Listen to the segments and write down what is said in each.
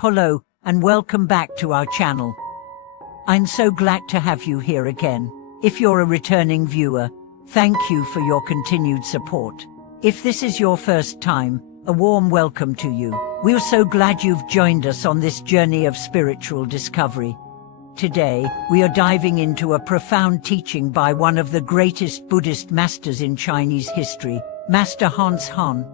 Hello, and welcome back to our channel. I'm so glad to have you here again. If you're a returning viewer, thank you for your continued support. If this is your first time, a warm welcome to you. We're so glad you've joined us on this journey of spiritual discovery. Today, we are diving into a profound teaching by one of the greatest Buddhist masters in Chinese history, Master Hanshan.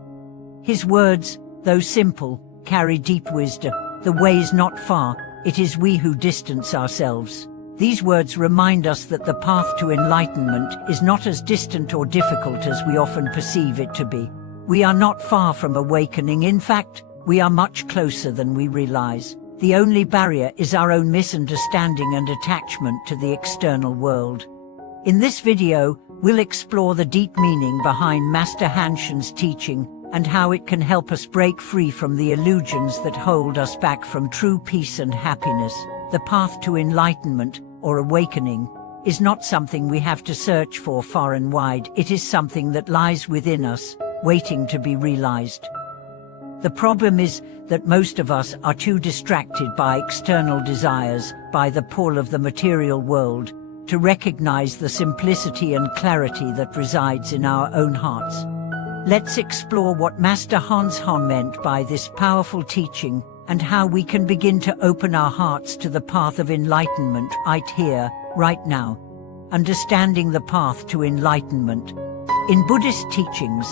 His words, though simple, carry deep wisdom. The way is not far, it is we who distance ourselves. These words remind us that the path to enlightenment is not as distant or difficult as we often perceive it to be. We are not far from awakening. In fact, we are much closer than we realize. The only barrier is our own misunderstanding and attachment to the external world. In this video, we'll explore the deep meaning behind Master Hanshan's teaching and how it can help us break free from the illusions that hold us back from true peace and happiness. The path to enlightenment, or awakening, is not something we have to search for far and wide. It is something that lies within us, waiting to be realized. The problem is that most of us are too distracted by external desires, by the pull of the material world, to recognize the simplicity and clarity that resides in our own hearts. Let's explore what Master Hanshan meant by this powerful teaching and how we can begin to open our hearts to the path of enlightenment right here, right now. Understanding the path to enlightenment. In Buddhist teachings,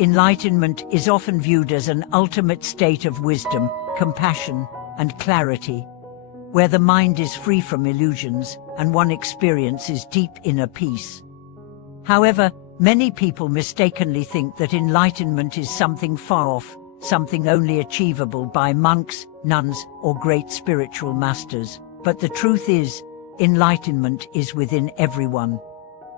enlightenment is often viewed as an ultimate state of wisdom, compassion, and clarity, where the mind is free from illusions and one experiences deep inner peace. However, many people mistakenly think that enlightenment is something far off, something only achievable by monks, nuns, or great spiritual masters. But the truth is, enlightenment is within everyone.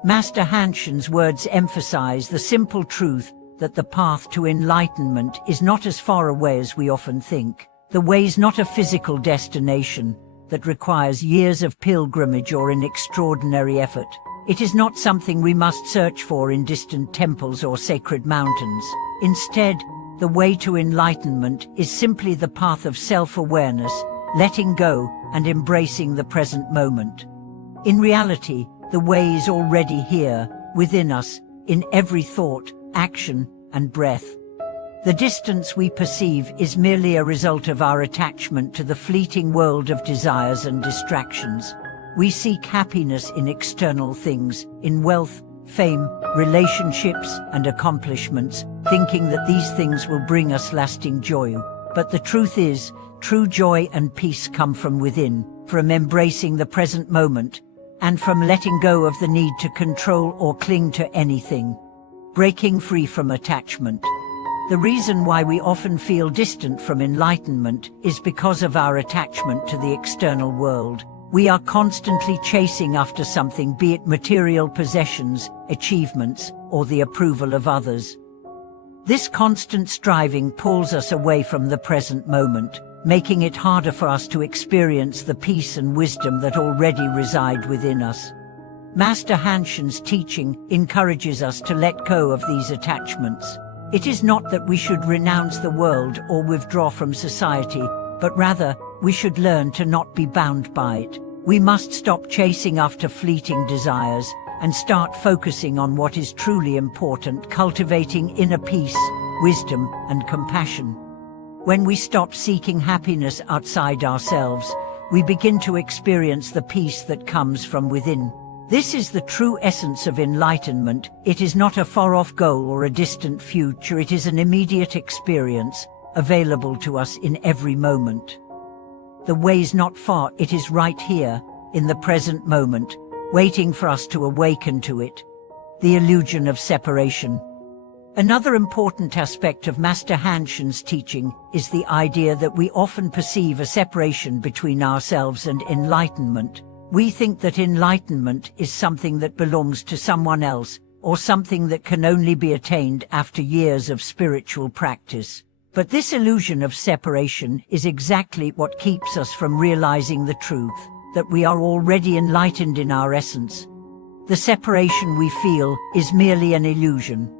Master Hanshan's words emphasize the simple truth that the path to enlightenment is not as far away as we often think. The way is not a physical destination that requires years of pilgrimage or an extraordinary effort. It is not something we must search for in distant temples or sacred mountains. Instead, the way to enlightenment is simply the path of self-awareness, letting go and embracing the present moment. In reality, the way is already here, within us, in every thought, action, and breath. The distance we perceive is merely a result of our attachment to the fleeting world of desires and distractions. We seek happiness in external things, in wealth, fame, relationships, and accomplishments, thinking that these things will bring us lasting joy. But the truth is, true joy and peace come from within, from embracing the present moment, and from letting go of the need to control or cling to anything. Breaking free from attachment. The reason why we often feel distant from enlightenment is because of our attachment to the external world. We are constantly chasing after something, be it material possessions, achievements, or the approval of others. This constant striving pulls us away from the present moment, making it harder for us to experience the peace and wisdom that already reside within us. Master Hanshan's teaching encourages us to let go of these attachments. It is not that we should renounce the world or withdraw from society, but rather, we should learn to not be bound by it. We must stop chasing after fleeting desires and start focusing on what is truly important, cultivating inner peace, wisdom, and compassion. When we stop seeking happiness outside ourselves, we begin to experience the peace that comes from within. This is the true essence of enlightenment. It is not a far-off goal or a distant future. It is an immediate experience, available to us in every moment. The way is not far, it is right here, in the present moment, waiting for us to awaken to it. The illusion of separation. Another important aspect of Master Hanshan's teaching is the idea that we often perceive a separation between ourselves and enlightenment. We think that enlightenment is something that belongs to someone else, or something that can only be attained after years of spiritual practice. But this illusion of separation is exactly what keeps us from realizing the truth, that we are already enlightened in our essence. The separation we feel is merely an illusion.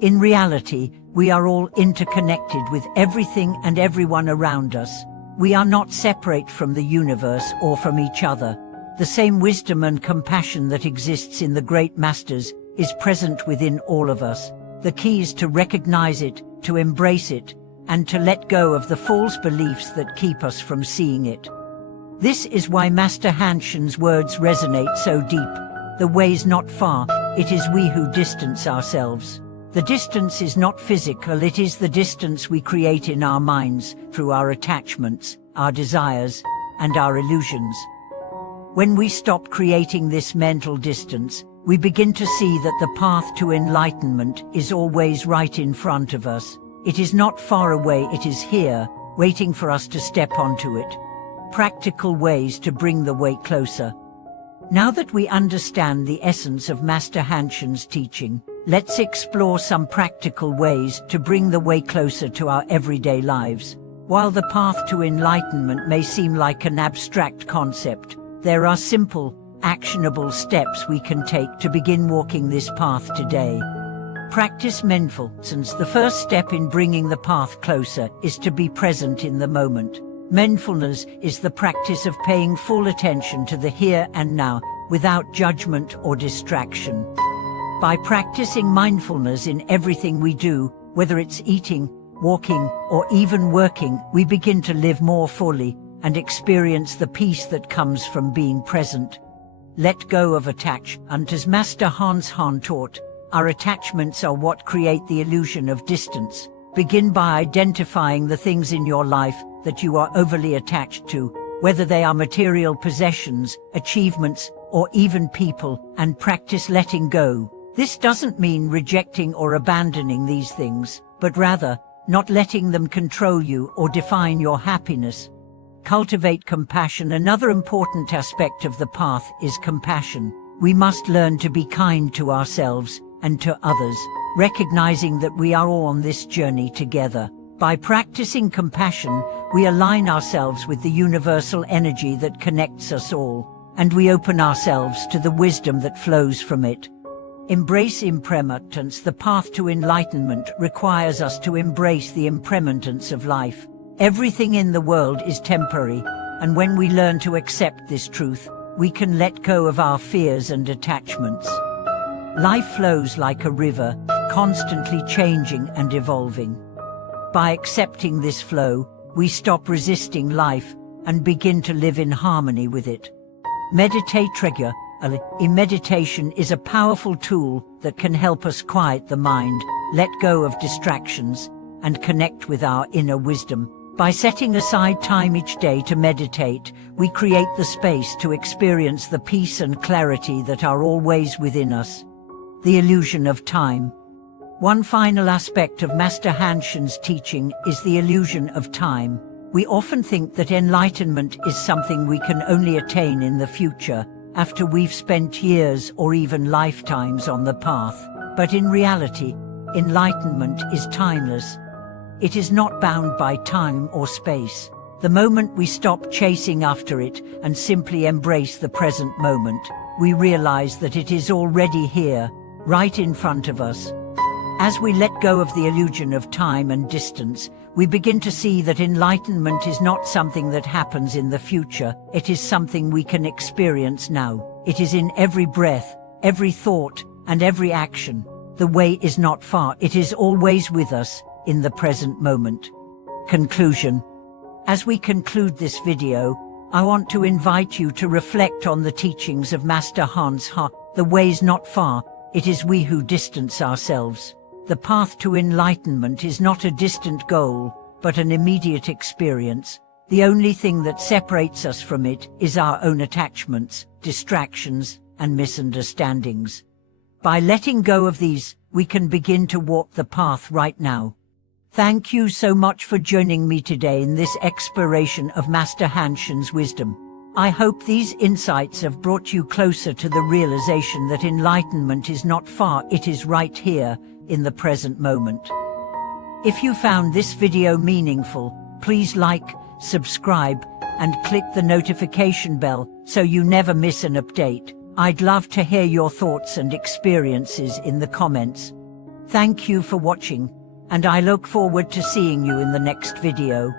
In reality, we are all interconnected with everything and everyone around us. We are not separate from the universe or from each other. The same wisdom and compassion that exists in the great masters is present within all of us. The key is to recognize it, to embrace it, and to let go of the false beliefs that keep us from seeing it. This is why Master Hanshan's words resonate so deep. The way's not far, it is we who distance ourselves. The distance is not physical, it is the distance we create in our minds through our attachments, our desires, and our illusions. When we stop creating this mental distance, we begin to see that the path to enlightenment is always right in front of us. It is not far away, it is here, waiting for us to step onto it. Practical ways to bring the way closer. Now that we understand the essence of Master Hanshan's teaching, let's explore some practical ways to bring the way closer to our everyday lives. While the path to enlightenment may seem like an abstract concept, there are simple, actionable steps we can take to begin walking this path today. Practice mindfulness. The first step in bringing the path closer is to be present in the moment. Mindfulness is the practice of paying full attention to the here and now, without judgment or distraction. By practicing mindfulness in everything we do, whether it's eating, walking, or even working, we begin to live more fully and experience the peace that comes from being present. Let go of attachment. As Master Hanshan taught, our attachments are what create the illusion of distance. Begin by identifying the things in your life that you are overly attached to, whether they are material possessions, achievements, or even people, and practice letting go. This doesn't mean rejecting or abandoning these things, but rather, not letting them control you or define your happiness. Cultivate compassion. Another important aspect of the path is compassion. We must learn to be kind to ourselves and to others, recognizing that we are all on this journey together. By practicing compassion, we align ourselves with the universal energy that connects us all, and we open ourselves to the wisdom that flows from it. Embrace impermanence. The path to enlightenment requires us to embrace the impermanence of life. Everything in the world is temporary, and when we learn to accept this truth, we can let go of our fears and attachments. Life flows like a river, constantly changing and evolving. By accepting this flow, we stop resisting life and begin to live in harmony with it. Meditation is a powerful tool that can help us quiet the mind, let go of distractions, and connect with our inner wisdom. By setting aside time each day to meditate, we create the space to experience the peace and clarity that are always within us. The illusion of time. One final aspect of Master Hanshan's teaching is the illusion of time. We often think that enlightenment is something we can only attain in the future, after we've spent years or even lifetimes on the path. But in reality, enlightenment is timeless. It is not bound by time or space. The moment we stop chasing after it and simply embrace the present moment, we realize that it is already here, right in front of us. As we let go of the illusion of time and distance, we begin to see that enlightenment is not something that happens in the future, it is something we can experience now. It is in every breath, every thought, and every action. The way is not far, it is always with us, in the present moment. Conclusion. As we conclude this video, I want to invite you to reflect on the teachings of Master Hanshan. The way's not far, it is we who distance ourselves. The path to enlightenment is not a distant goal, but an immediate experience. The only thing that separates us from it is our own attachments, distractions, and misunderstandings. By letting go of these, we can begin to walk the path right now. Thank you so much for joining me today in this exploration of Master Hanshan's wisdom. I hope these insights have brought you closer to the realization that enlightenment is not far, it is right here, in the present moment. If you found this video meaningful, please like, subscribe, and click the notification bell so you never miss an update. I'd love to hear your thoughts and experiences in the comments. Thank you for watching, and I look forward to seeing you in the next video.